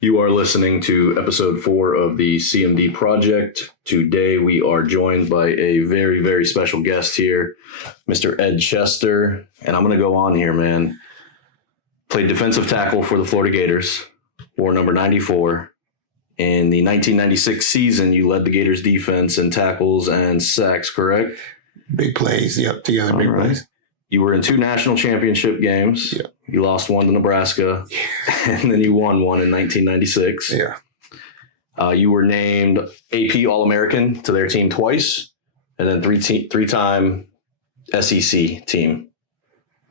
You are listening to episode 4 of the CMD Project. Today we are joined by a very, very special guest here, Mr. Ed Chester. And I'm going to go on here, man. Played defensive tackle for the Florida Gators, wore number 94. In the 1996 season, you led the Gators defense in tackles and sacks, correct? Big plays, yep, together, big plays. You were in 2 national championship games. Yeah. You lost one to Nebraska, and then you won one in 1996. Yeah. You were named AP All-American to their team twice, and then three-time SEC team.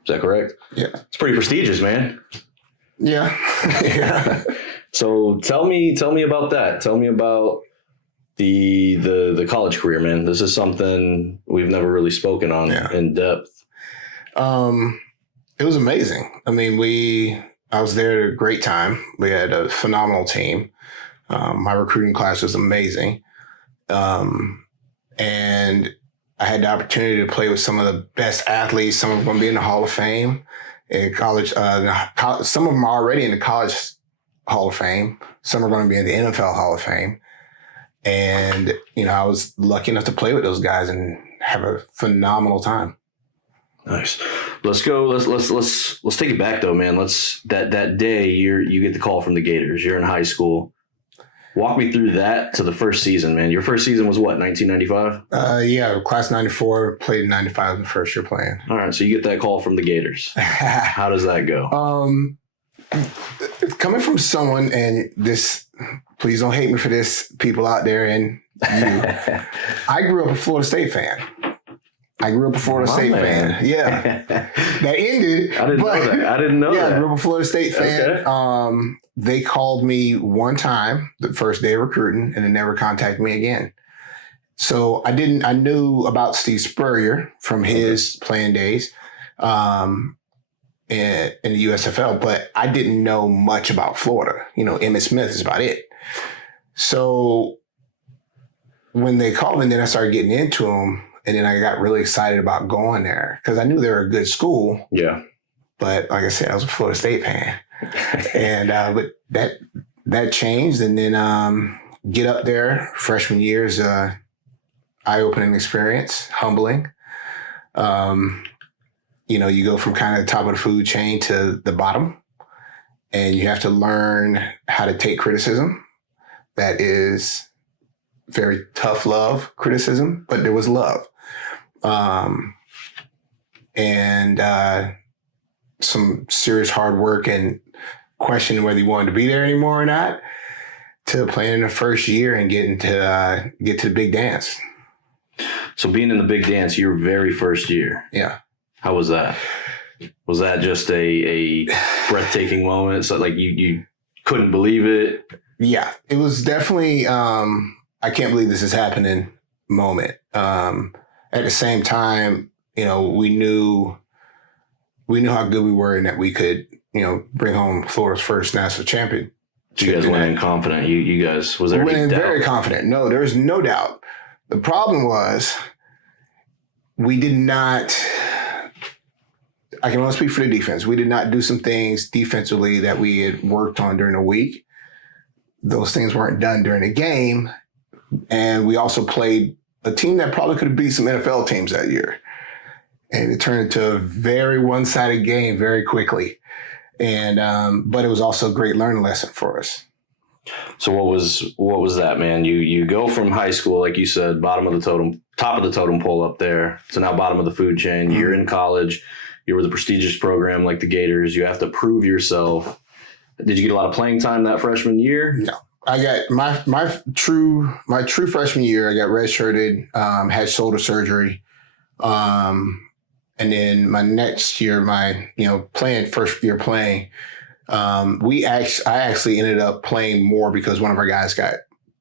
Is that correct? Yeah. It's pretty prestigious, man. Yeah. Yeah. So tell me about that. Tell me about the college career, man. This is something we've never really spoken on in depth. It was amazing. I mean, I was there at a great time. We had a phenomenal team. My recruiting class was amazing. And I had the opportunity to play with some of the best athletes. Some of them going to be in the Hall of Fame in college. Some of them are already in the college Hall of Fame. Some are going to be in the NFL Hall of Fame. And, I was lucky enough to play with those guys and have a phenomenal time. Nice. Let's go. Let's take it back though, man. That day you get the call from the Gators. You're in high school. Walk me through that to the first season, man. Your first season was what, 1995? Yeah, class 94, played in 95 the first year playing. All right, so you get that call from the Gators. How does that go? Coming from someone, and this, please don't hate me for this, people out there, and you. I grew up a Florida State fan. Yeah. That ended. I didn't know that. Yeah, I grew up a Florida State fan. Okay. They called me one time the first day of recruiting and then never contacted me again. So I knew about Steve Spurrier from his playing days in the USFL, but I didn't know much about Florida. Emmitt Smith is about it. So when they called me, then I started getting into them. And then I got really excited about going there because I knew they were a good school. Yeah. But like I said, I was a Florida State fan. And but that changed. And then get up there, freshman year is a eye-opening experience, humbling. You go from kind of the top of the food chain to the bottom. And you have to learn how to take criticism. That is very tough love criticism, but there was love. And some serious hard work and questioning whether you wanted to be there anymore or not, to playing in the first year and getting to get to the big dance. So being in the big dance, your very first year. Yeah. How was that? Was that just a breathtaking moment? So like you couldn't believe it? Yeah, it was definitely, I can't believe this is happening moment. At the same time, we knew how good we were and that we could, bring home Florida's first national championship. You guys went in confident. You guys, was there any doubt? We went in very confident. No, there was no doubt. The problem was we did not, I can only speak for the defense. We did not do some things defensively that we had worked on during the week. Those things weren't done during the game. And we also played a team that probably could have beat some NFL teams that year. And it turned into a very one-sided game very quickly. And but it was also a great learning lesson for us. So what was that, man? You go from high school, like you said, top of the totem pole up there, to now bottom of the food chain. Mm-hmm. You're in college. You're with a prestigious program like the Gators. You have to prove yourself. Did you get a lot of playing time that freshman year? No. I got my true freshman year. I got redshirted, had shoulder surgery, and then my next year, first year playing, I actually ended up playing more because one of our guys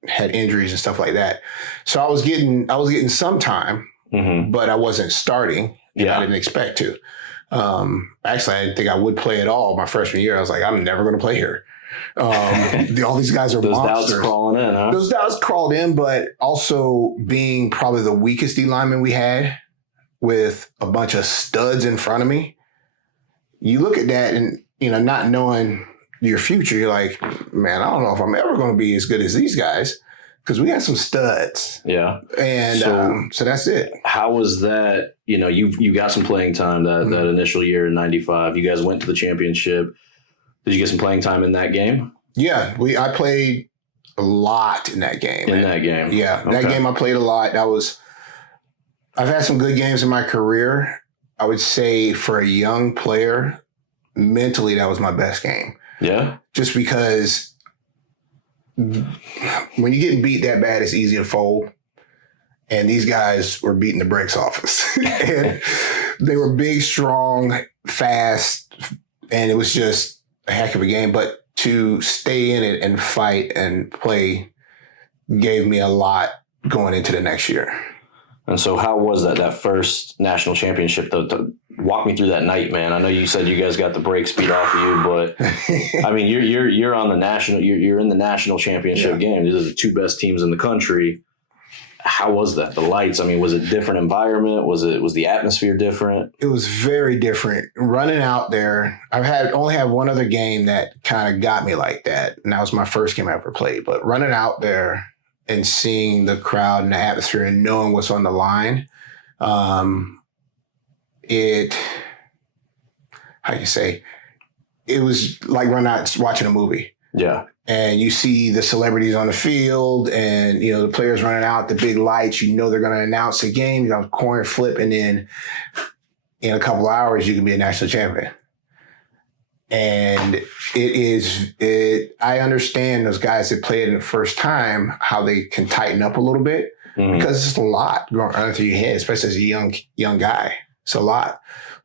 had injuries and stuff like that. So I was getting some time, mm-hmm. but I wasn't starting. And I didn't expect to. Actually, I didn't think I would play at all my freshman year. I was like, I'm never going to play here. All these guys are those monsters. Doubts crawling in, huh? Those doubts crawled in, but also being probably the weakest D lineman we had with a bunch of studs in front of me. You look at that and, not knowing your future, you're like, man, I don't know if I'm ever going to be as good as these guys because we had some studs. Yeah. And so that's it. How was that? You know, you got some playing time that initial year in 95. You guys went to the championship. Did you get some playing time in that game? Yeah, I played a lot in that game. That game? Yeah, that game I played a lot. I've had some good games in my career. I would say for a young player, mentally, that was my best game. Yeah. Just because when you get beat that bad, it's easy to fold. And these guys were beating the brakes off us. And they were big, strong, fast, and it was just a heck of a game. But to stay in it and fight and play gave me a lot going into the next year. And so how was that first national championship, though? Walk me through that night, man. I know you said you guys got the brakes beat off of you, but I mean, you're on the national, you're in the national championship game. These are the two best teams in the country. How was that? The lights, I mean, was it a different environment? Was the atmosphere different? It was very different. Running out there, only had one other game that kind of got me like that, and that was my first game I ever played. But running out there and seeing the crowd and the atmosphere and knowing what's on the line, it was like running out watching a movie. Yeah. And you see the celebrities on the field and, you know, the players running out, the big lights, you know, they're going to announce the game, you're going to coin flip, and then in a couple of hours, you can be a national champion. And I understand those guys that play it in the first time, how they can tighten up a little bit because it's a lot going through your head, especially as a young guy. It's a lot,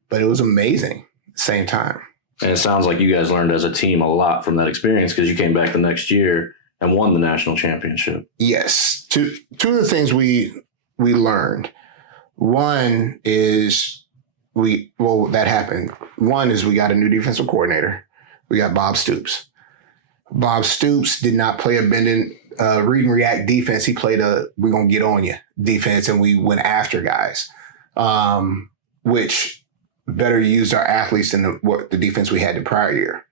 but it was amazing at the same time. And it sounds like you guys learned as a team a lot from that experience because you came back the next year and won the national championship. Yes. Two of the things we learned. One is that happened. One is we got a new defensive coordinator. We got Bob Stoops. Bob Stoops did not play a bend and read and react defense. He played we're going to get on you defense, and we went after guys, which better used our athletes than the defense we had the prior year.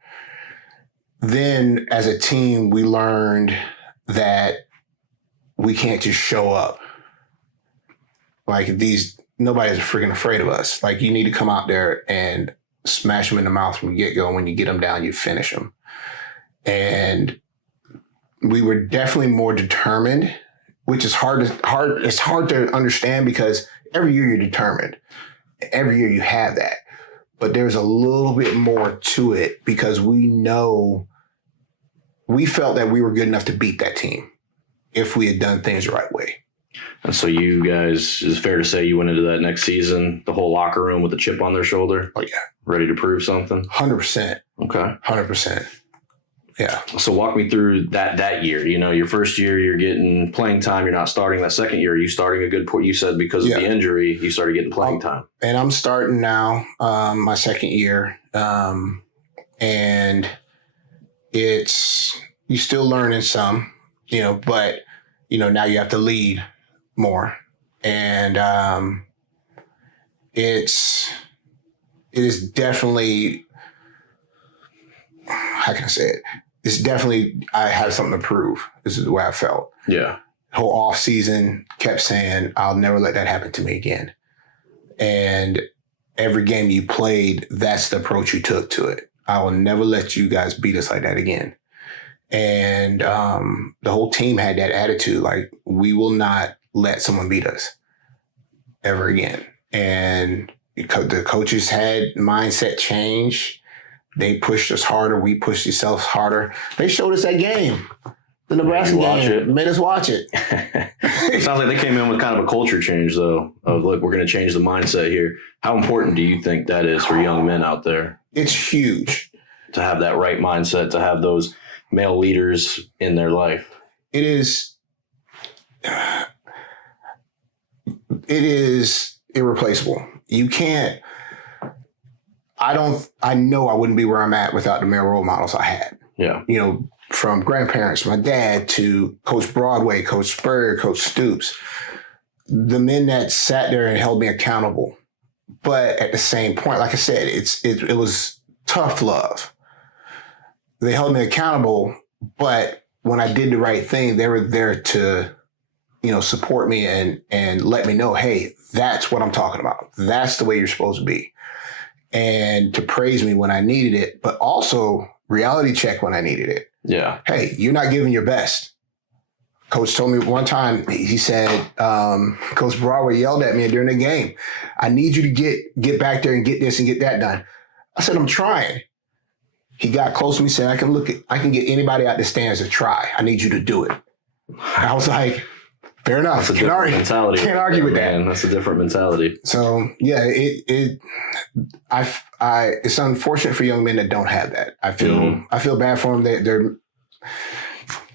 Then as a team, we learned that we can't just show up. Like nobody's freaking afraid of us. Like you need to come out there and smash them in the mouth from the get-go. When you get them down, you finish them. And we were definitely more determined, which is it's hard to understand because every year you're determined. Every year you have that, but there's a little bit more to it because we felt that we were good enough to beat that team if we had done things the right way. And so you guys, is it fair to say you went into that next season, the whole locker room with a chip on their shoulder? Oh, yeah. Ready to prove something? 100%. Okay. 100%. Yeah. So walk me through that year. You know, your first year, you're getting playing time. You're not starting. That second year, you starting a good point. You said because of the injury, you started getting playing time. And I'm starting now, my second year. And you still learning some, you know, but, you know, now you have to lead more. And it is definitely, how can I say it? It's definitely, I have something to prove. This is the way I felt. Yeah. Whole off season kept saying, I'll never let that happen to me again. And every game you played, that's the approach you took to it. I will never let you guys beat us like that again. And the whole team had that attitude, like, we will not let someone beat us ever again. And the coaches had mindset change. They pushed us harder. We pushed ourselves harder. They showed us that game. The Nebraska game made us watch it. It sounds like they came in with kind of a culture change, though, of, look, we're going to change the mindset here. How important do you think that is for young men out there? It's huge. To have that right mindset, to have those male leaders in their life. It is irreplaceable. You can't. I know I wouldn't be where I'm at without the male role models I had. Yeah. You know, from grandparents, my dad, to Coach Broadway, Coach Spurrier, Coach Stoops, the men that sat there and held me accountable. But at the same point, like I said, it was tough love. they held me accountable, but when I did the right thing, they were there to, support me and let me know, hey, that's what I'm talking about. That's the way you're supposed to be. And to praise me when I needed it, but also reality check when I needed it. Yeah. Hey, you're not giving your best. Coach told me one time, he said, Coach Broadway yelled at me during the game. I need you to get back there and get this and get that done. I said, I'm trying. He got close to me, said, I can get anybody out the stands to try. I need you to do it. And I was like, fair enough. That's a different mentality. Can't argue with that. That's a different mentality. So yeah, it's unfortunate for young men that don't have that. I feel bad for them.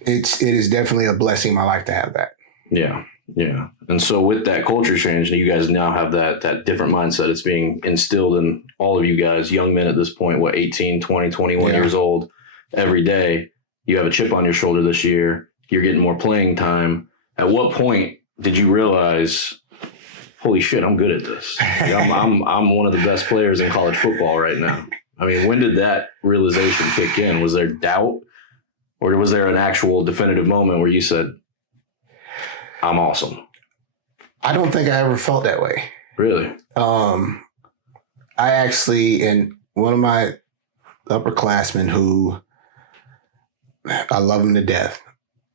It is definitely a blessing in my life to have that. Yeah. Yeah. And so with that culture change, you guys now have that different mindset. It's being instilled in all of you guys, young men at this point, 18, 20, 21 years old, every day. You have a chip on your shoulder this year. You're getting more playing time. At what point did you realize, holy shit, I'm good at this? I'm one of the best players in college football right now. I mean, when did that realization kick in? Was there doubt? Or was there an actual definitive moment where you said, I'm awesome? I don't think I ever felt that way. Really? I actually, and one of my upperclassmen who I love him to death,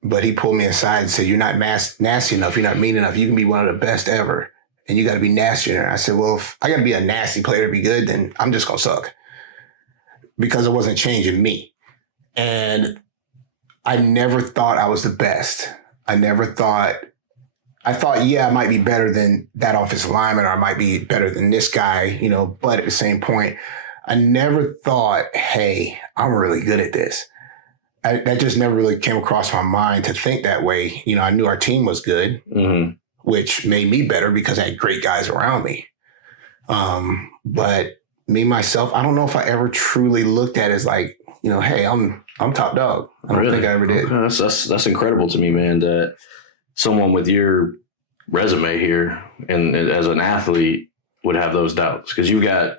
but he pulled me aside and said, you're not nasty enough. You're not mean enough. You can be one of the best ever. And you got to be nastier. And I said, well, if I got to be a nasty player to be good, then I'm just going to suck. Because it wasn't changing me. And I never thought I was the best. I thought, yeah, I might be better than that offensive lineman, or I might be better than this guy, but at the same point, I never thought, hey, I'm really good at this. That just never really came across my mind to think that way. I knew our team was good, which made me better because I had great guys around me. But me, myself, I don't know if I ever truly looked at it as like, hey, I'm top dog. I don't think I ever did. That's incredible to me, man, that someone with your resume here and as an athlete would have those doubts, because you got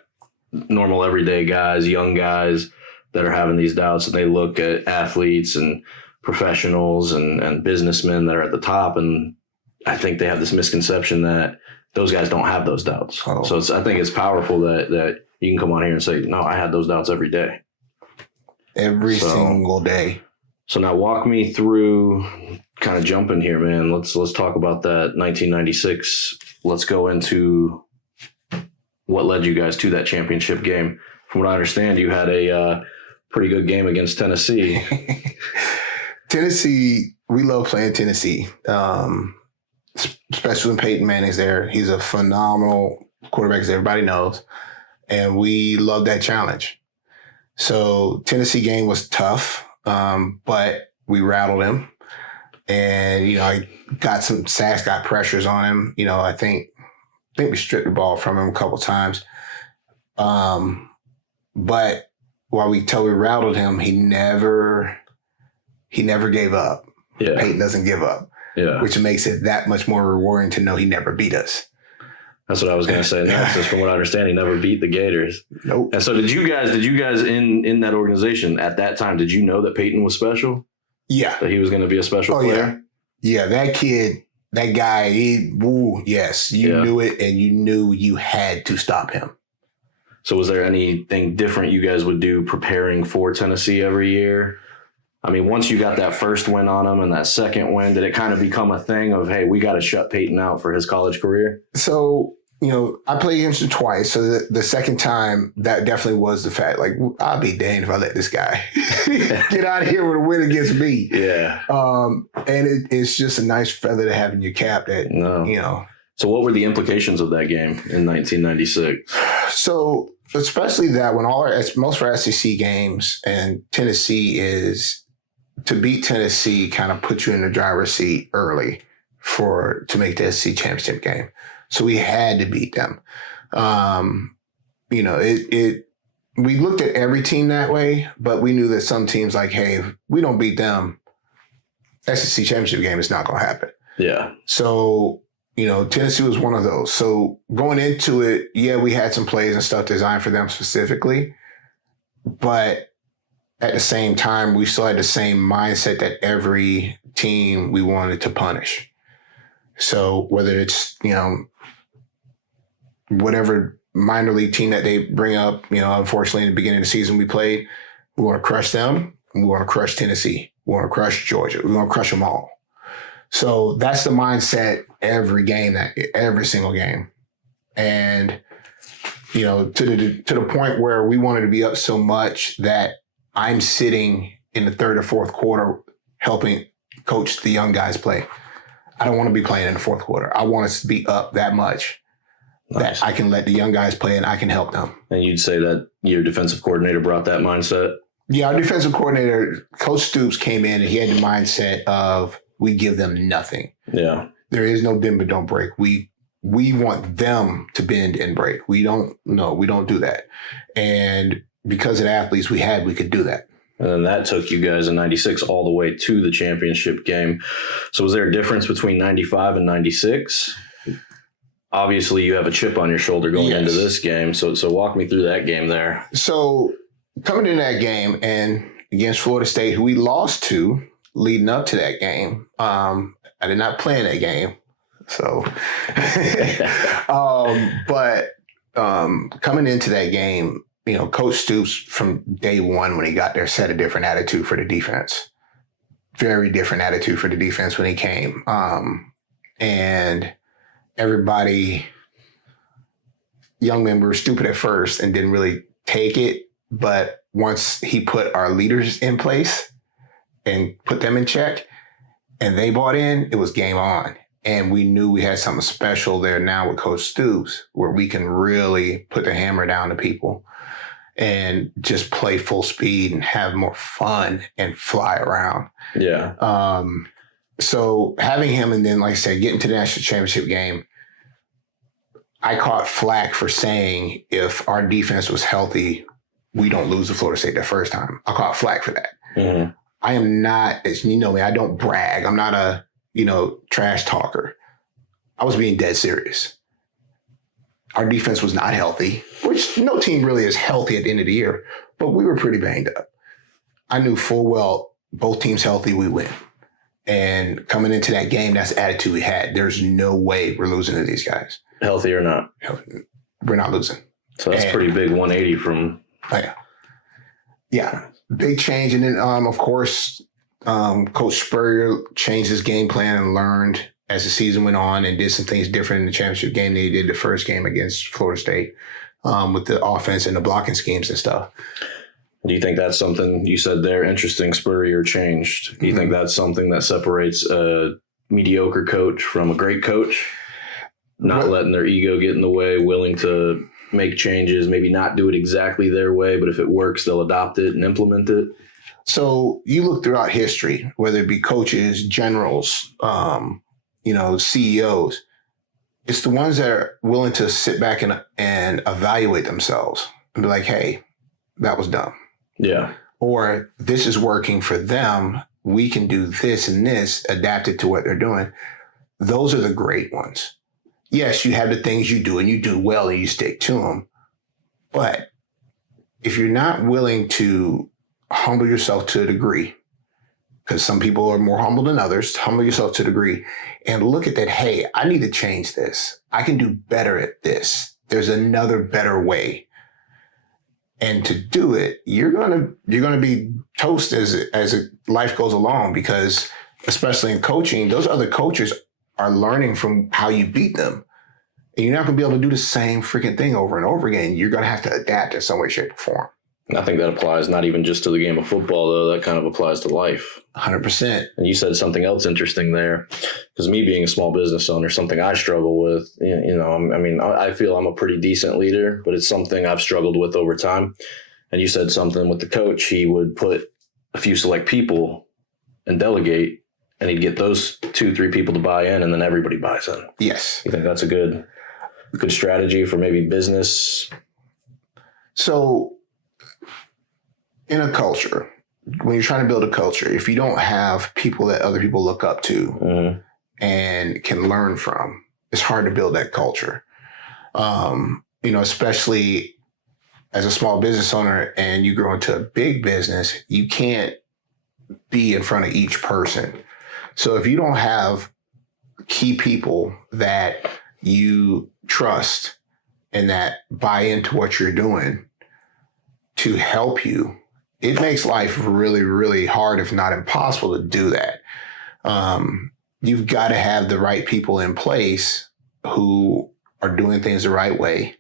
normal everyday guys, young guys that are having these doubts, and they look at athletes and professionals and businessmen that are at the top, and I think they have this misconception that those guys don't have those doubts. Oh. So I think it's powerful that you can come on here and say, no, I had those doubts every day. Every single day. So now walk me through, kind of jumping here, man. Let's talk about that 1996. Let's go into what led you guys to that championship game. From what I understand, you had a pretty good game against Tennessee. Tennessee, we love playing Tennessee, especially when Peyton Manning's there. He's a phenomenal quarterback, as everybody knows, and we love that challenge. So Tennessee game was tough, but we rattled him. And, I got some sacks, got pressures on him. I think we stripped the ball from him a couple times. But while we totally rattled him, he never gave up. Yeah. Peyton doesn't give up. Yeah. Which makes it that much more rewarding to know he never beat us. That's what I was going to say next. Just from what I understand, he never beat the Gators. Nope. And so did you guys in that organization at that time, did you know that Peyton was special? Yeah. That he was going to be a special player? Yeah. That kid, that guy, yes. You knew it, and you knew you had to stop him. So was there anything different you guys would do preparing for Tennessee every year? I mean, once you got that first win on him and that second win, did it kind of become a thing of, hey, we got to shut Peyton out for his college career? So, I played against him twice. So the second time, that definitely was the fact. Like, I'll be damned if I let this guy get out of here with a win against me. Yeah. And it's just a nice feather to have in your cap that, So what were the implications of that game in 1996? So especially that when most of our SEC games and Tennessee is to beat Tennessee kind of put you in the driver's seat early to make the SEC championship game. So we had to beat them. We looked at every team that way, but we knew that some teams like, hey, if we don't beat them, SEC championship game is not going to happen. Yeah. So, Tennessee was one of those. So going into it, we had some plays and stuff designed for them specifically, but at the same time, we still had the same mindset that every team we wanted to punish. So whether it's, whatever minor league team that they bring up, unfortunately in the beginning of the season we played, we want to crush them. We want to crush Tennessee. We want to crush Georgia. We want to crush them all. So that's the mindset every single game. And, to the point where we wanted to be up so much that I'm sitting in the third or fourth quarter helping coach the young guys play. I don't want to be playing in the fourth quarter. I want us to be up that much that I can let the young guys play and I can help them. And you'd say that your defensive coordinator brought that mindset? Yeah, our defensive coordinator, Coach Stoops, came in and he had the mindset of we give them nothing. Yeah. There is no bend but don't break. We want them to bend and break. We don't do that. And because of the athletes we had, we could do that. And then that took you guys in 96 all the way to the championship game. So was there a difference between 95 and 96? Obviously, you have a chip on your shoulder going into this game. So walk me through that game there. So coming into that game and against Florida State, who we lost to leading up to that game, I did not play in that game. So, but coming into that game, Coach Stoops from day one when he got there set a different attitude for the defense. Very different attitude for the defense when he came. And everybody, young men were stupid at first and didn't really take it. But once he put our leaders in place and put them in check and they bought in, it was game on. And we knew we had something special there now with Coach Stoops where we can really put the hammer down to people and just play full speed and have more fun and fly around. Yeah. So having him and then, like I said, getting to the national championship game, I caught flack for saying if our defense was healthy, we don't lose to Florida State the first time. I caught flack for that. Mm-hmm. I am not, as you know me, I don't brag. I'm not a, trash talker. I was being dead serious. Our defense was not healthy, which no team really is healthy at the end of the year, but we were pretty banged up. I knew full well both teams healthy, we win. And coming into that game, that's the attitude we had. There's no way we're losing to these guys. Healthy or not? We're not losing. So that's pretty big 180 from... Yeah. Big change. And then, of course, Coach Spurrier changed his game plan and learned as the season went on and did some things different in the championship game than he did the first game against Florida State with the offense and the blocking schemes and stuff. Do you think that's something you said there? Interesting. Spurrier changed. Do you think that's something that separates a mediocre coach from a great coach? Not letting their ego get in the way, willing to make changes, maybe not do it exactly their way, but if it works, they'll adopt it and implement it. So you look throughout history, whether it be coaches, generals, CEOs, it's the ones that are willing to sit back and evaluate themselves and be like, hey, that was dumb. Yeah. Or this is working for them. We can do this and this, adapt it to what they're doing. Those are the great ones. Yes, you have the things you do and you do well and you stick to them. But if you're not willing to humble yourself to a degree, because some people are more humble than others, humble yourself to a degree and look at that. Hey, I need to change this. I can do better at this. There's another better way. And to do it, you're gonna be toast as life goes along, because especially in coaching, those other coaches are learning from how you beat them. And you're not gonna be able to do the same freaking thing over and over again. You're gonna have to adapt in some way, shape, or form. I think that applies not even just to the game of football, though. That kind of applies to life. 100%. And you said something else interesting there, because me being a small business owner, something I struggle with, I feel I'm a pretty decent leader, but it's something I've struggled with over time. And you said something with the coach. He would put a few select people and delegate, and he'd get those 2-3 people to buy in, and then everybody buys in. Yes. You think that's a good strategy for maybe business? So in a culture, when you're trying to build a culture, if you don't have people that other people look up to Mm-hmm. and can learn from, it's hard to build that culture. Especially as a small business owner and you grow into a big business, you can't be in front of each person. So if you don't have key people that you trust and that buy into what you're doing to help you, it makes life really, really hard, if not impossible, to do that. You've got to have the right people in place who are doing things the right way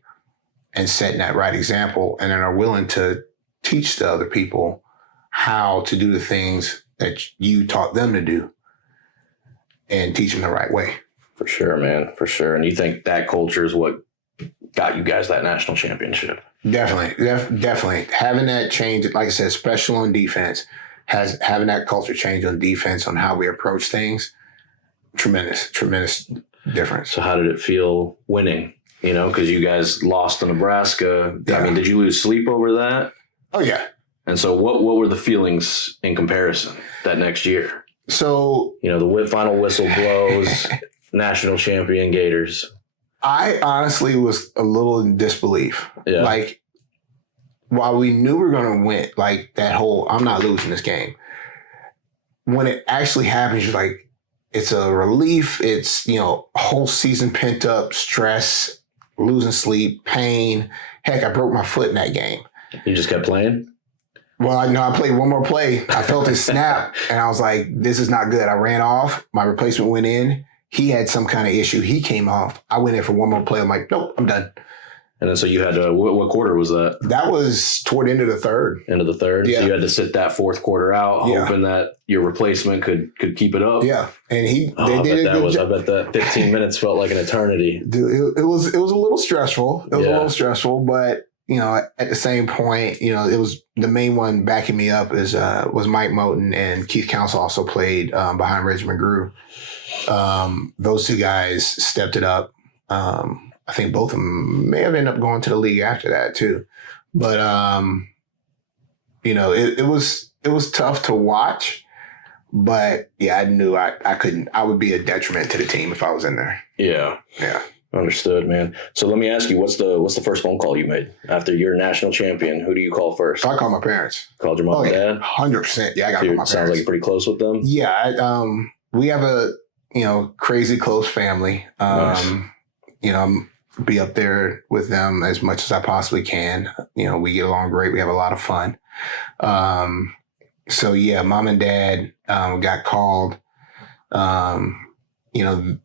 and setting that right example, and then are willing to teach the other people how to do the things that you taught them to do and teach them the right way. For sure, man. For sure. And you think that culture is what got you guys that national championship? Definitely. Definitely. Having that change, like I said, especially on defense, having that culture change on defense, on how we approach things, tremendous difference. So how did it feel winning? You know, because you guys lost to Nebraska. Yeah. I mean, did you lose sleep over that? Oh, yeah. And so what were the feelings in comparison that next year? So, you know, the final whistle blows, national champion Gators. I honestly was a little in disbelief. Yeah. Like, while we knew we were going to win, like that whole, I'm not losing this game. When it actually happens, you're like, it's a relief. It's, you know, a whole season pent up stress, losing sleep, pain. Heck, I broke my foot in that game. You just kept playing? Well, I played one more play. I felt his snap, and I was like, this is not good. I ran off. My replacement went in. He had some kind of issue. He came off. I went in for one more play. I'm like, nope, I'm done. And then so you had to, what quarter was that? That was toward the end of the third. End of the third? Yeah. So you had to sit that fourth quarter out, hoping that your replacement could keep it up? Yeah. And I bet that 15 minutes felt like an eternity. Dude, it was a little stressful. It was a little stressful, but you know, at the same point, you know, it was the main one backing me up was Mike Moten, and Keith Council also played behind Reggie McGrew. Those two guys stepped it up. I think both of them may have ended up going to the league after that too. But you know, it was tough to watch. But yeah, I knew I would be a detriment to the team if I was in there. Yeah. Yeah. Understood, man. So let me ask you, what's the first phone call you made after you're national champion? Who do you call first? I called my parents. Called your mom and dad? 100%. Yeah, I got to call my parents. Sounds like you're pretty close with them. Yeah, we have a crazy close family. Nice. You know, be up there with them as much as I possibly can. You know, we get along great. We have a lot of fun. So yeah, mom and dad got called. You know,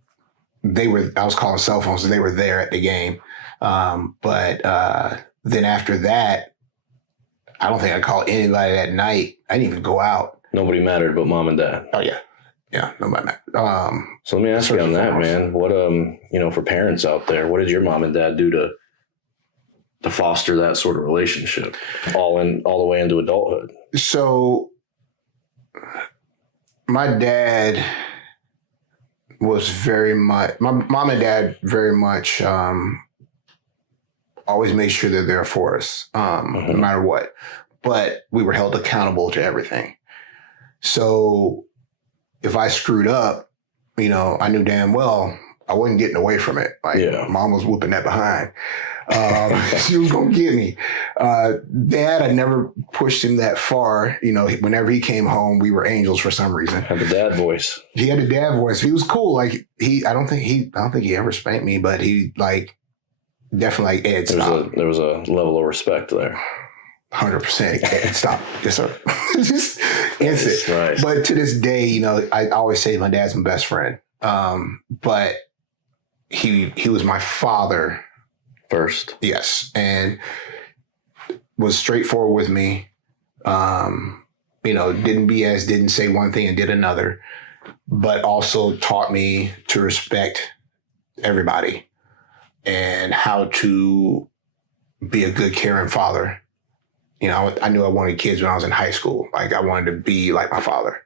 I was calling cell phones, so they were there at the game. But then after that, I don't think I called anybody that night. I didn't even go out. Nobody mattered but mom and dad. Oh yeah. Yeah, nobody mattered. So let me ask you on that, man. What you know, for parents out there, what did your mom and dad do to foster that sort of relationship all the way into adulthood? So my dad was very much, my mom and dad very much always made sure they're there for us, no matter what. But we were held accountable to everything. So if I screwed up, you know, I knew damn well I wasn't getting away from it. Like, mom was whooping that behind. She was going to get me. Dad, I never pushed him that far. You know, whenever he came home, we were angels for some reason. Had the dad voice. He had the dad voice. He was cool. Like I don't think he ever spanked me, but he like definitely like, Ed, stop. There was a level of respect there. 100%. Ed, stop. Yes, sir. Just instant. Right. But to this day, you know, I always say my dad's my best friend. But he was my father first. Yes. And was straightforward with me. You know, didn't BS, didn't say one thing and did another, but also taught me to respect everybody and how to be a good caring father. You know, I knew I wanted kids when I was in high school. Like I wanted to be like my father.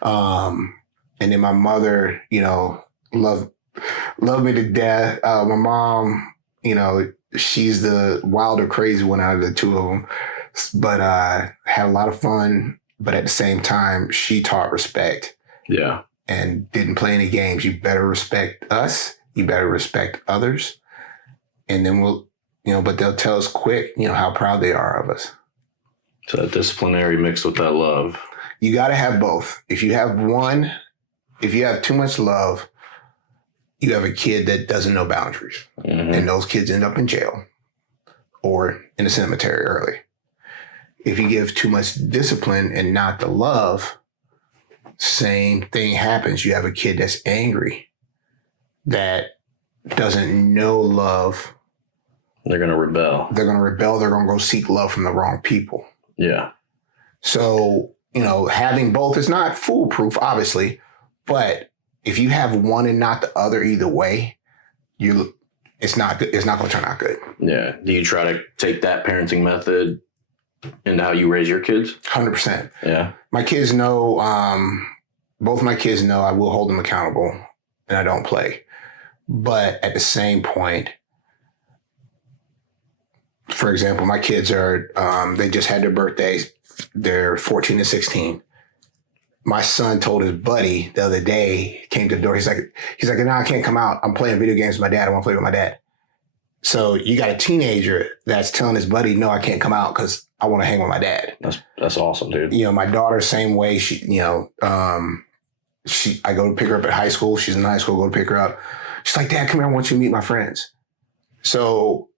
And then my mother, you know, loved me to death. My mom, you know, she's the wild or crazy one out of the two of them, but had a lot of fun. But at the same time, she taught respect. Yeah. And didn't play any games. You better respect us. You better respect others. And then but they'll tell us quick, how proud they are of us. So that disciplinary mixed with that love. You got to have both. If you have too much love, you have a kid that doesn't know boundaries. Mm-hmm. And those kids end up in jail or in the cemetery early. If you give too much discipline and not the love, same thing happens. You have a kid that's angry, that doesn't know love. They're going to rebel. They're going to go seek love from the wrong people. Yeah. So, having both is not foolproof, obviously, but if you have one and not the other either way, it's not good. It's not going to turn out good. Yeah. Do you try to take that parenting method into how you raise your kids? 100%. Yeah. My kids know, both my kids know I will hold them accountable and I don't play. But at the same point, for example, my kids are, they just had their birthdays. They're 14 and 16. My son told his buddy the other day, came to the door. He's like, no, I can't come out. I'm playing video games with my dad. I want to play with my dad. So you got a teenager that's telling his buddy, no, I can't come out because I want to hang with my dad. That's awesome, dude. My daughter, same way. I go to pick her up at high school. She's in high school. Go to pick her up. She's like, Dad, come here. I want you to meet my friends. So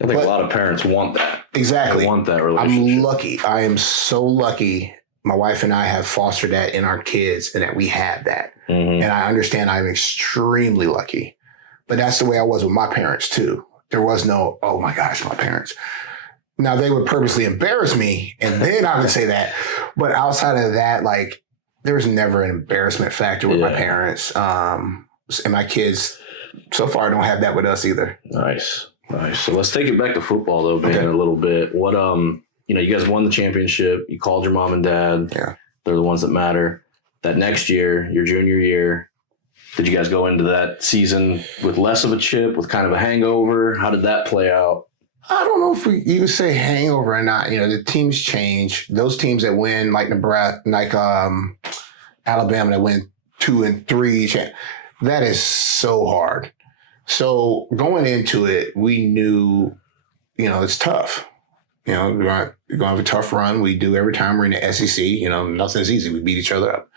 I think a lot of parents want that. Exactly. They want that relationship. I'm lucky. I am so lucky. My wife and I have fostered that in our kids and that we have that. Mm-hmm. And I understand I'm extremely lucky. But that's the way I was with my parents too. There was no, oh my gosh, my parents. Now they would purposely embarrass me and then I would say that. But outside of that, like there was never an embarrassment factor with my parents. And my kids so far don't have that with us either. Nice. So let's take it back to football though, man, a little bit. What, you guys won the championship. You called your mom and dad. Yeah. They're the ones that matter. That next year, your junior year, did you guys go into that season with less of a chip, with kind of a hangover? How did that play out? I don't know if you can say hangover or not. The teams change. Those teams that win, like Nebraska, like Alabama, that win 2 and 3, that is so hard. So going into it, we knew, it's tough. We're going to have a tough run. We do every time we're in the SEC. Nothing's easy. We beat each other up.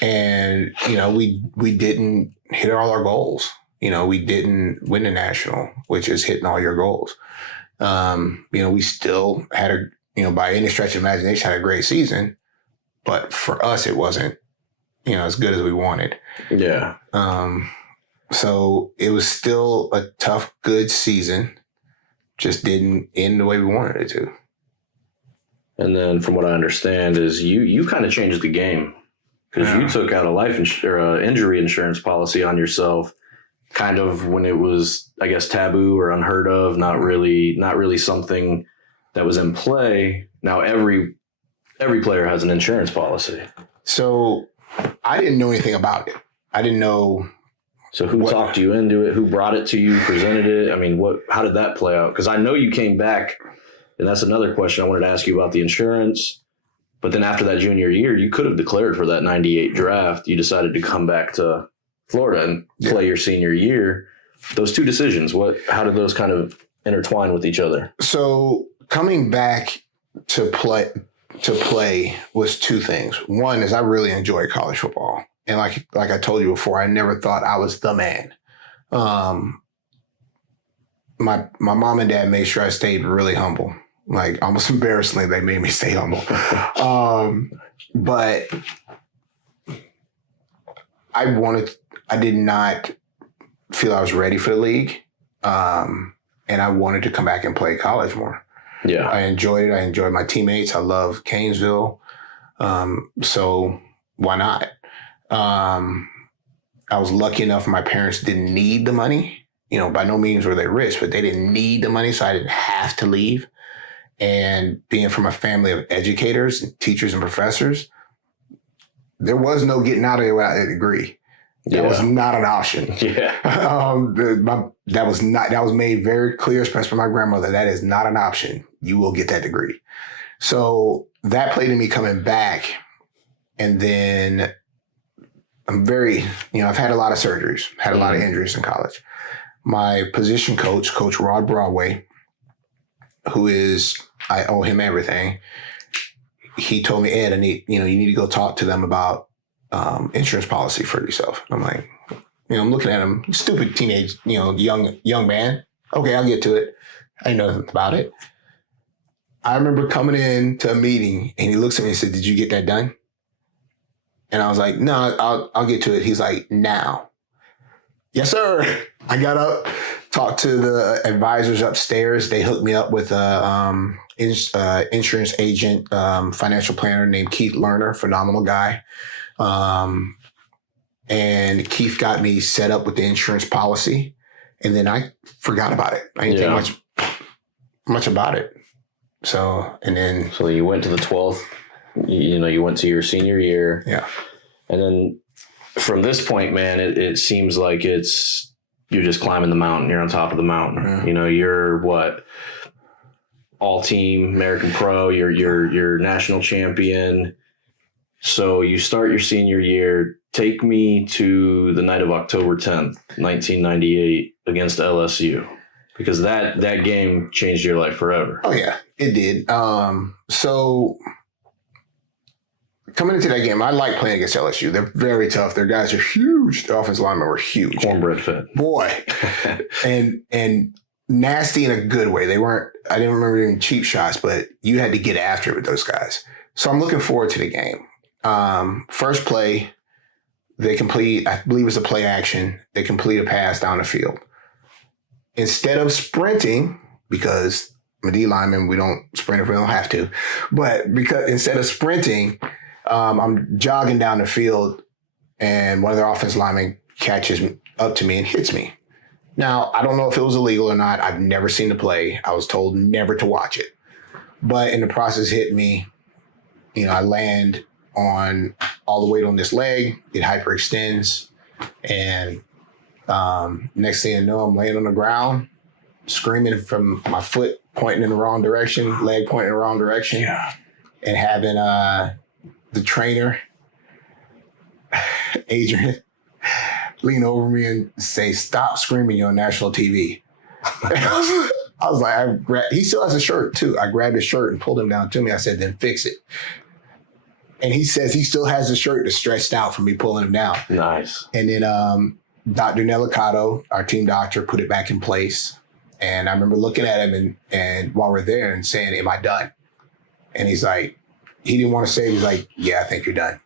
And we didn't hit all our goals. We didn't win the national, which is hitting all your goals. We still had by any stretch of imagination, had a great season. But for us, it wasn't, as good as we wanted. Yeah. So it was still a tough, good season. Just didn't end the way we wanted it to. And then from what I understand is you kind of changed the game because you took out a life injury insurance policy on yourself kind of when it was, I guess, taboo or unheard of, not really something that was in play. Now every player has an insurance policy. So I didn't know anything about it. I didn't know. So who talked you into it? Who brought it to you, presented it? I mean, how did that play out? Because I know you came back, and that's another question I wanted to ask you about the insurance. But then after that junior year, you could have declared for that 98 draft. You decided to come back to Florida and play your senior year. Those two decisions, how did those kind of intertwine with each other? So coming back to play was two things. One is I really enjoyed college football. And like I told you before, I never thought I was the man. My mom and dad made sure I stayed really humble. Like almost embarrassingly, they made me stay humble. But I did not feel I was ready for the league. And I wanted to come back and play college more. Yeah. I enjoyed it. I enjoyed my teammates. I love Canesville. So why not? I was lucky enough my parents didn't need the money. By no means were they rich, but they didn't need the money, so I didn't have to leave. And being from a family of educators, teachers, and professors, there was no getting out of there without a degree. That was not an option. Yeah. That was made very clear, especially by my grandmother. That is not an option. You will get that degree. So that played in me coming back. And then I'm I've had a lot of surgeries, had a lot of injuries in college. my position coach, Coach Rod Broadway, I owe him everything. He told me, Ed, you need to go talk to them about insurance policy for yourself. I'm like, I'm looking at him, stupid teenage, young man. Okay, I'll get to it. I didn't know nothing about it. I remember coming in to a meeting and he looks at me and said, did you get that done? And I was like, no, I'll get to it. He's like, now. Yes, sir. I got up, talked to the advisors upstairs. They hooked me up with a insurance agent, financial planner named Keith Lerner, phenomenal guy. And Keith got me set up with the insurance policy. And then I forgot about it. I didn't think much about it. So you went to the 12th, you went to your senior year. Yeah. And then from this point, man, it seems like you're just climbing the mountain. You're on top of the mountain. Mm-hmm. You're what? All team, American Pro, you're national champion. So you start your senior year. Take me to the night of October 10th, 1998 against LSU, because that game changed your life forever. Oh, yeah, it did. So coming into that game, I like playing against LSU. They're very tough. Their guys are huge. The offensive linemen were huge. Cornbread fed. Boy. and nasty in a good way. I didn't remember any cheap shots, but you had to get after it with those guys. So I'm looking forward to the game. First play, they complete, I believe it's a play action. They complete a pass down the field. Instead of sprinting, because I'm a D lineman, we don't sprint if we don't have to, but because instead of sprinting, I'm jogging down the field and one of their offensive linemen catches up to me and hits me. Now, I don't know if it was illegal or not. I've never seen the play. I was told never to watch it. But in the process, hit me. I land on all the weight on this leg. It hyperextends. And next thing you know, I'm laying on the ground, screaming from my foot pointing in the wrong direction, leg pointing in the wrong direction. Yeah. And having the trainer, Adrian, lean over me and say, stop screaming, you're on national TV. I was like, he still has a shirt too. I grabbed his shirt and pulled him down to me. I said, then fix it. And he says he still has the shirt that's stretched out from me pulling him down. Nice. And then Dr. Nelicato, our team doctor, put it back in place. And I remember looking at him and while we're there and saying, am I done? And he's like, he didn't want to say it. He's like, yeah, I think you're done.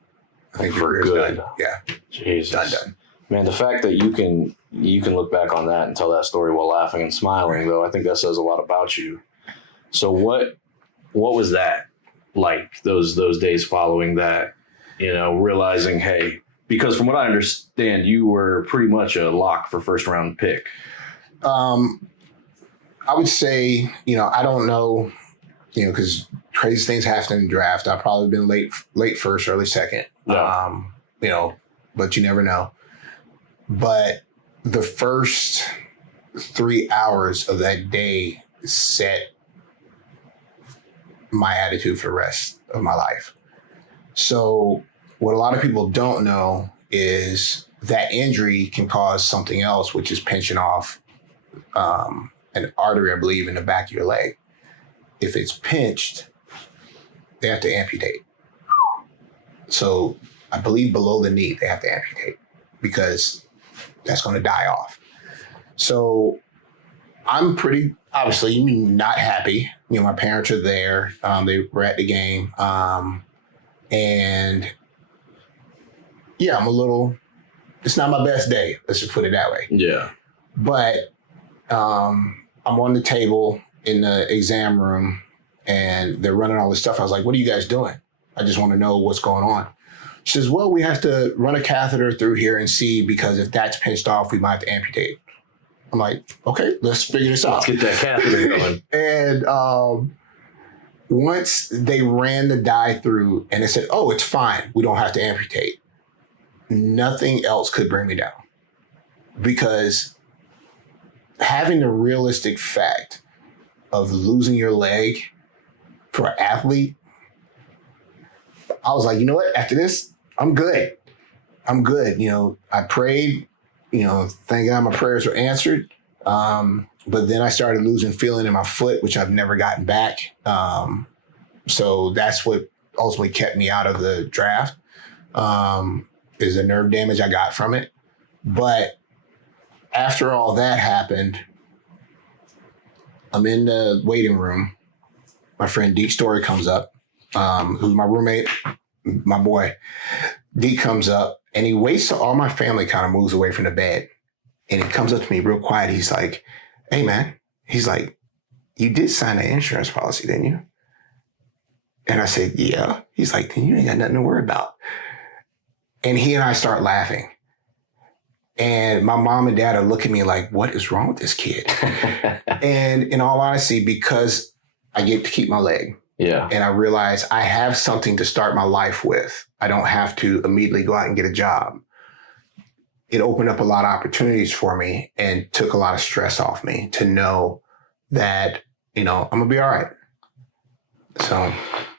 I think your career's done. Yeah. Jesus. Done. Man, the fact that you can look back on that and tell that story while laughing and smiling, though, I think that says a lot about you. So what was that like, those days following that, realizing, hey, because from what I understand, you were pretty much a lock for first round pick. I would say, I don't know, because crazy things happen in the draft. I've probably been late first, early second. Yeah. But you never know. But the first 3 hours of that day set my attitude for the rest of my life. So what a lot of people don't know is that injury can cause something else, which is pinching off an artery, I believe, in the back of your leg. If it's pinched, they have to amputate. So I believe below the knee, they have to amputate because that's going to die off. So I'm pretty, obviously, not happy. My parents are there. They were at the game. And yeah, it's not my best day. Let's just put it that way. Yeah. But I'm on the table in the exam room and they're running all this stuff. I was like, what are you guys doing? I just want to know what's going on. She says, well, we have to run a catheter through here and see, because if that's pinched off, we might have to amputate. I'm like, okay, let's figure this out. Let's get that catheter going. And once they ran the dye through and they said, oh, it's fine, we don't have to amputate, nothing else could bring me down. Because having the realistic fact of losing your leg for an athlete, I was like, you know what? After this, I'm good. I prayed, thank God my prayers were answered. But then I started losing feeling in my foot, which I've never gotten back. So that's what ultimately kept me out of the draft, is the nerve damage I got from it. But after all that happened, I'm in the waiting room. My friend Deke Story comes up, who's my roommate, my boy. Deke comes up and he waits till all my family kind of moves away from the bed. And he comes up to me real quiet. He's like, hey, man. He's like, you did sign an insurance policy, didn't you? And I said, yeah. He's like, then you ain't got nothing to worry about. And he and I start laughing. And my mom and dad are looking at me like, what is wrong with this kid? And in all honesty, because I get to keep my leg. Yeah. And I realize I have something to start my life with. I don't have to immediately go out and get a job. It opened up a lot of opportunities for me and took a lot of stress off me to know that, I'm going to be all right. So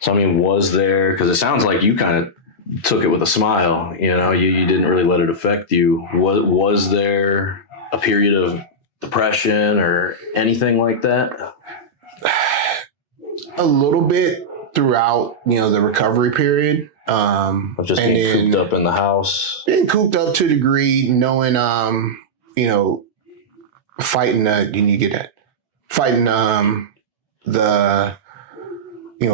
I mean, was there, because it sounds like you kind of took it with a smile, you didn't really let it affect you. Was there a period of depression or anything like that? A little bit throughout, the recovery period. Of just being cooped up in the house. Being cooped up to a degree, knowing, fighting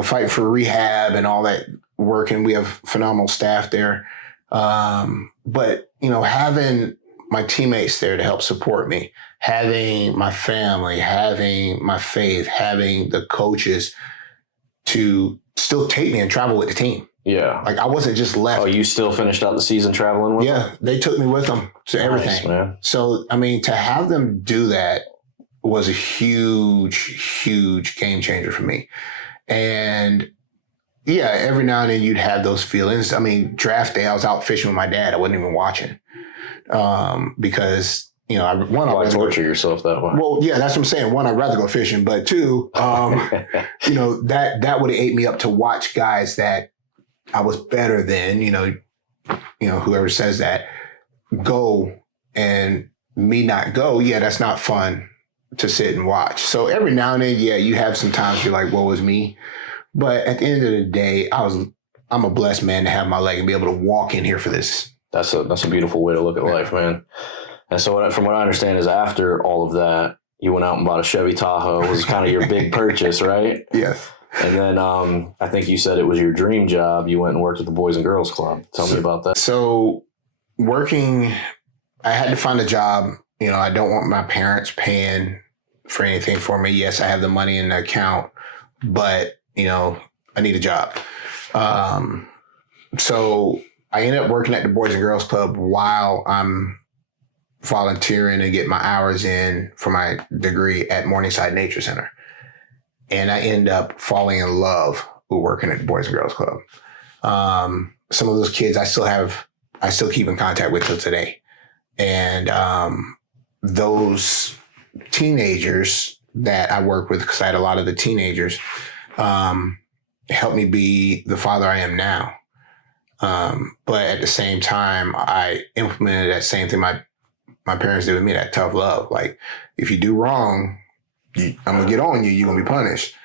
fighting for rehab and all that work. And we have phenomenal staff there. But, having my teammates there to help support me, having my family, having my faith, having the coaches to still take me and travel with the team. Yeah. Like I wasn't just left. Oh, you still finished out the season traveling with them? Yeah, they took me with them to everything. Man. So, to have them do that was a huge, huge game changer for me. And yeah, every now and then you'd have those feelings. Draft day, I was out fishing with my dad. I wasn't even watching because, Why torture yourself that way? Well, yeah, that's what I'm saying. One, I'd rather go fishing, but two, that would have ate me up to watch guys that I was better than, whoever says that, go and me not go. Yeah, that's not fun to sit and watch. So every now and then, yeah, you have some times you're like, woe is me. But at the end of the day, I'm a blessed man to have my leg and be able to walk in here for this. That's a beautiful way to look at life, man. And so from what I understand is after all of that, you went out and bought a Chevy Tahoe. It was kind of your big purchase, right? Yes. And then I think you said it was your dream job. You went and worked at the Boys and Girls Club. Tell me about that. So I had to find a job. I don't want my parents paying for anything for me. Yes, I have the money in the account, but, I need a job. So I ended up working at the Boys and Girls Club while I'm volunteering and get my hours in for my degree at Morningside Nature Center. And I end up falling in love with working at the Boys and Girls Club. Some of those kids I still keep in contact with till today. And those teenagers that I work with, because I had a lot of the teenagers, helped me be the father I am now. But at the same time, I implemented that same thing my parents did with me, that tough love. Like, if you do wrong, I'm going to get on you, you're going to be punished.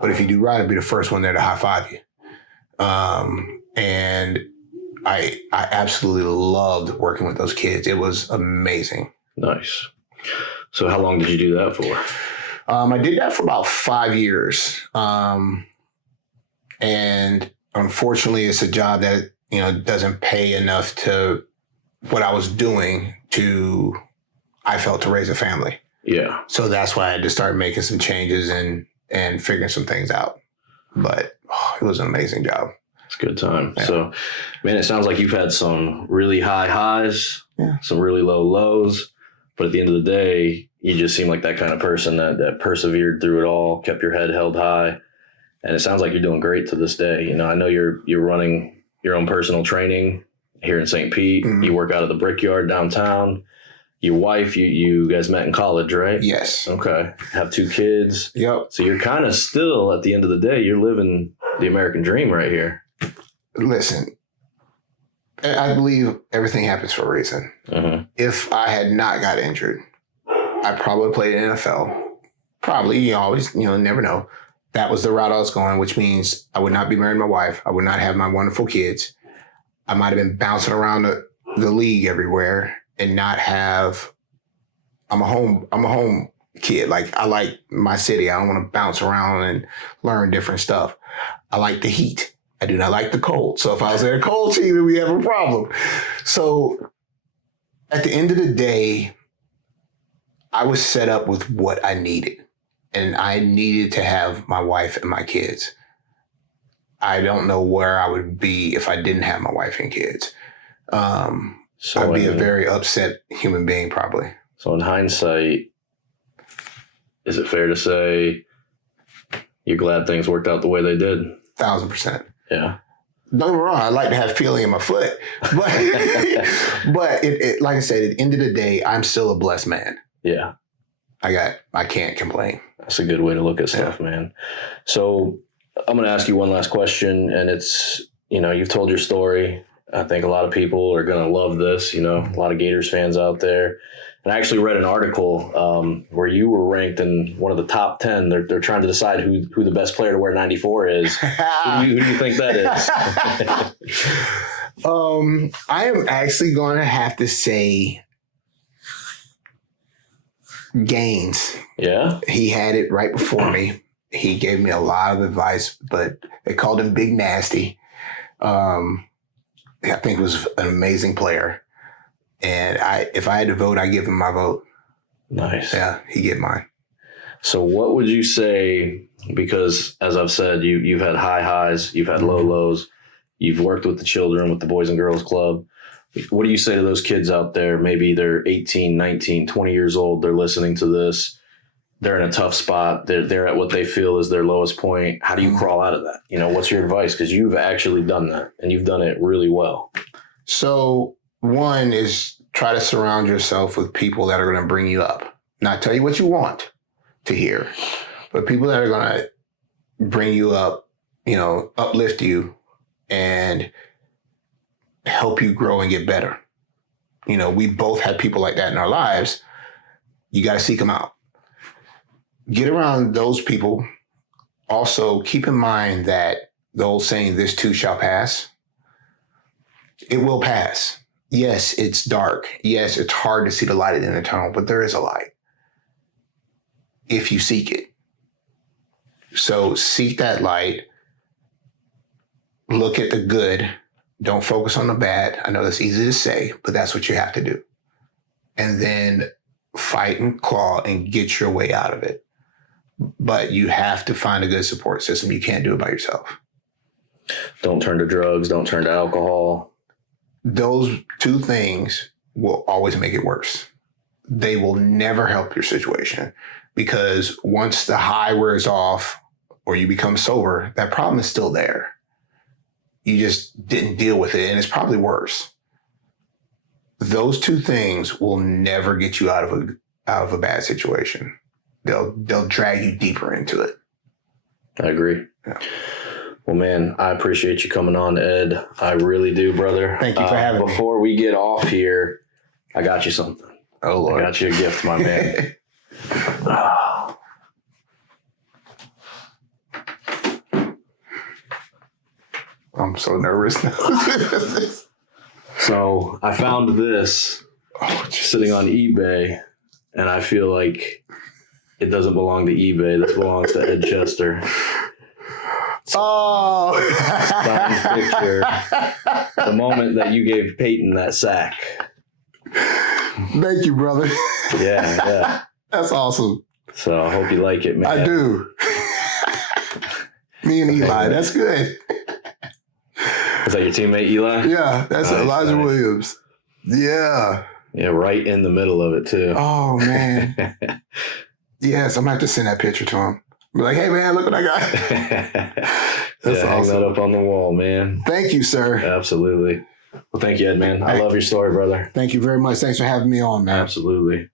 But if you do right, I'll be the first one there to high five you. And I absolutely loved working with those kids. It was amazing. Nice. So how long did you do that for? I did that for about 5 years. And unfortunately, it's a job that, doesn't pay enough to what I was doing I felt to raise a family. Yeah. So that's why I had to start making some changes and figuring some things out. But it was an amazing job. It's a good time. Yeah. So, man, it sounds like you've had some really high highs, some really low lows. But at the end of the day, you just seem like that kind of person that persevered through it all, kept your head held high. And it sounds like you're doing great to this day. I know you're running your own personal training here in St. Pete. Mm-hmm. You work out of the Brickyard downtown. Your wife, you guys met in college, right? Yes. Okay. Have 2 kids. Yep. So you're kind of still, at the end of the day, you're living the American dream right here. Listen, I believe everything happens for a reason. Mm-hmm. If I had not got injured, I probably played in NFL. Probably, you always, never know. That was the route I was going, which means I would not be married to my wife. I would not have my wonderful kids. I might have been bouncing around the league everywhere and not have. I'm a home kid. Like, I like my city. I don't want to bounce around and learn different stuff. I like the heat. I do not like the cold. So if I was in a cold team, we have a problem. So at the end of the day, I was set up with what I needed. And I needed to have my wife and my kids. I don't know where I would be if I didn't have my wife and kids. I'd be a very upset human being, probably. So in hindsight, is it fair to say you're glad things worked out the way they did? 1,000%. Yeah. Don't get me wrong, I like to have feeling in my foot. But, but it, like I said, at the end of the day, I'm still a blessed man. Yeah. I can't complain. That's a good way to look at stuff, man. So I'm going to ask you one last question, and it's, you've told your story. I think a lot of people are going to love this, a lot of Gators fans out there. And I actually read an article where you were ranked in one of the top 10. They're trying to decide who the best player to wear 94 is. Who do you think that is? I am actually going to have to say Gaines. Yeah? He had it right before me. He gave me a lot of advice, but they called him Big Nasty. I think he was an amazing player. And if I had to vote, I'd give him my vote. Nice. Yeah, he'd get mine. So what would you say, because as I've said, you've had high highs, you've had low lows, you've worked with the children, with the Boys and Girls Club. What do you say to those kids out there? Maybe they're 18, 19, 20 years old. They're listening to this. They're in a tough spot. They're at what they feel is their lowest point. How do you crawl out of that? What's your advice? Because you've actually done that, and you've done it really well. So one is try to surround yourself with people that are going to bring you up. Not tell you what you want to hear, but people that are going to bring you up, uplift you and help you grow and get better. We both had people like that in our lives. You got to seek them out. Get around those people. Also, keep in mind that the old saying, this too shall pass. It will pass. Yes, it's dark. Yes, it's hard to see the light at the end of the tunnel, but there is a light if you seek it. So seek that light. Look at the good. Don't focus on the bad. I know that's easy to say, but that's what you have to do. And then fight and claw and get your way out of it. But you have to find a good support system. You can't do it by yourself. Don't turn to drugs. Don't turn to alcohol. Those two things will always make it worse. They will never help your situation because once the high wears off or you become sober, that problem is still there. You just didn't deal with it, and it's probably worse. Those two things will never get you out of a bad situation. They'll drag you deeper into it. I agree. Yeah. Well, man, I appreciate you coming on, Ed. I really do, brother. Thank you for having me. Before we get off here, I got you something. Oh, Lord. I got you a gift, my man. I'm so nervous now. So I found this sitting on eBay, and I feel like it doesn't belong to eBay. This belongs to Ed Chester. Oh, Signed picture. The moment that you gave Peyton that sack. Thank you, brother. Yeah. That's awesome. So I hope you like it, man. I do. Me and Eli, that's good. Is that your teammate, Eli? Yeah, that's Nice, Elijah nice. Williams. Yeah. Yeah, right in the middle of it, too. Oh, man. Yes, I'm going to have to send that picture to him. Be like, hey, man, look what I got. That's Hang awesome. that up on the wall, man. Thank you, sir. Absolutely. Well, thank you, Ed, man. I love your story, brother. Thank you very much. Thanks for having me on, man. Absolutely.